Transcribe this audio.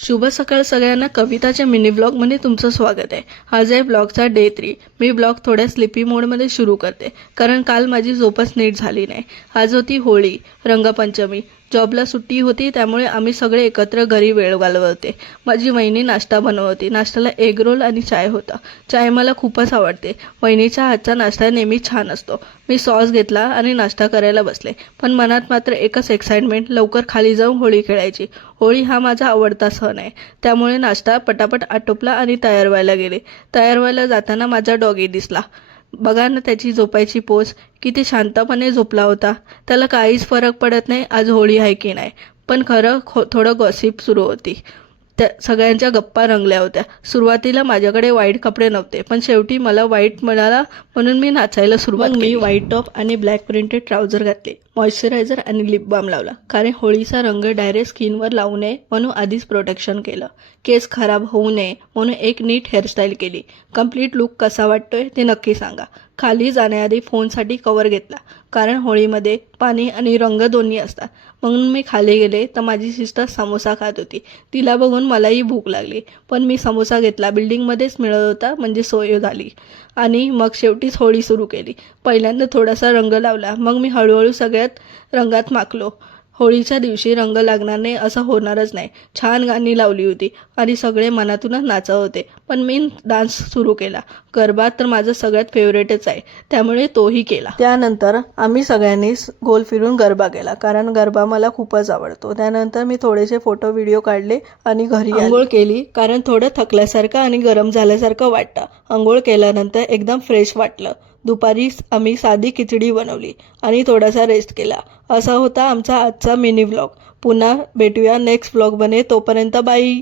शुभ सकाळ सगळ्यांना. कविताच्या मिनी ब्लॉगमध्ये तुमचं स्वागत आहे. आज आहे ब्लॉगचा डे 3. मी ब्लॉग थोड्या स्लिपी मोडमध्ये सुरू करते कारण काल माझी झोपच नीट झाली नाही. आज होती होळी, रंगपंचमी. जॉबला सुट्टी होती त्यामुळे आम्ही सगळे एकत्र घरी वेळ घालवते. माझी वहिनी नाश्ता बनवते. नाश्त्याला एग रोल आणि चाय होता. चाय मला खूपच आवडते. वहिनीच्या हातचा नाश्ता नेहमी छान असतो. मी सॉस घेतला आणि नाश्ता करायला बसले, पण मनात मात्र एकच एक्साइटमेंट, लवकर खाली जाऊन होळी खेळायची. होळी हा माझा आवडता सण आहे, त्यामुळे नाश्ता पटापट आटोपला आणि तयार व्हायला गेले. तयार व्हायला जाताना माझा डॉगी दिसला. बघा ना त्याची झोपायची पोच, किती शांतपणे झोपला होता. त्याला काहीच फरक पडत नाही आज होळी आहे की नाही. पण खरं थोडं गॉसिप सुरू होती. त्या सगळ्यांच्या गप्पा रंगल्या होत्या. सुरुवातीला माझ्याकडे व्हाईट कपडे नव्हते, पण शेवटी मला व्हाईट मिळाला म्हणून मी नाचायला सुरुवात केली. मी व्हाईट टॉप आणि ब्लॅक प्रिंटेड ट्राउझर घातले, मॉइश्चरायझर आणि लिप बाम लावला, कारण होळीचा रंग डायरेक्ट स्किनवर लावू नये म्हणून आधीच प्रोटेक्शन केलं. केस खराब होऊ नये म्हणून एक नीट हेअरस्टाईल केली. कम्प्लीट लुक कसा वाटतोय ते नक्की सांगा. खाली जाण्याआधी फोनसाठी कवर घेतला, कारण होळीमध्ये पाणी आणि रंग दोन्ही असतात. म्हणून मी खाली गेले तर माझी सिस्टर समोसा खात होती. तिला बघून मलाही भूक लागली, पण मी समोसा घेतला. बिल्डिंगमध्येच मिळत होता म्हणजे सोय झाली. आणि मग शेवटीच होळी सुरू केली. पहिल्यांदा थोडासा रंग लावला, मग मी हळूहळू सगळ्यात रंगात माखलो. होळीच्या दिवशी रंग लागणार नाही असं होणारच नाही. छान गाणी लावली होती आणि सगळे मनातूनच नाचत होते. पण मी डान्स सुरू केला. गरबा तर माझं सगळ्यात फेवरेटच आहे, त्यामुळे तोही केला. त्यानंतर आम्ही सगळ्यांनी गोल फिरून गरबा केला, कारण गरबा मला खूपच आवडतो. त्यानंतर मी थोडेसे फोटो व्हिडिओ काढले आणि घरी आंघोळ केली, कारण थोडं थकल्यासारखं आणि गरम झाल्यासारखं वाटतं. आंघोळ केल्यानंतर एकदम फ्रेश वाटलं. दुपारी आम्ही साधी खिचडी बनवली आणि थोडासा रेस्ट केला. असा होता आमचा आजचा मिनी व्लॉग. पुन्हा भेटूया नेक्स्ट व्लॉग बने. तोपर्यंत बाई.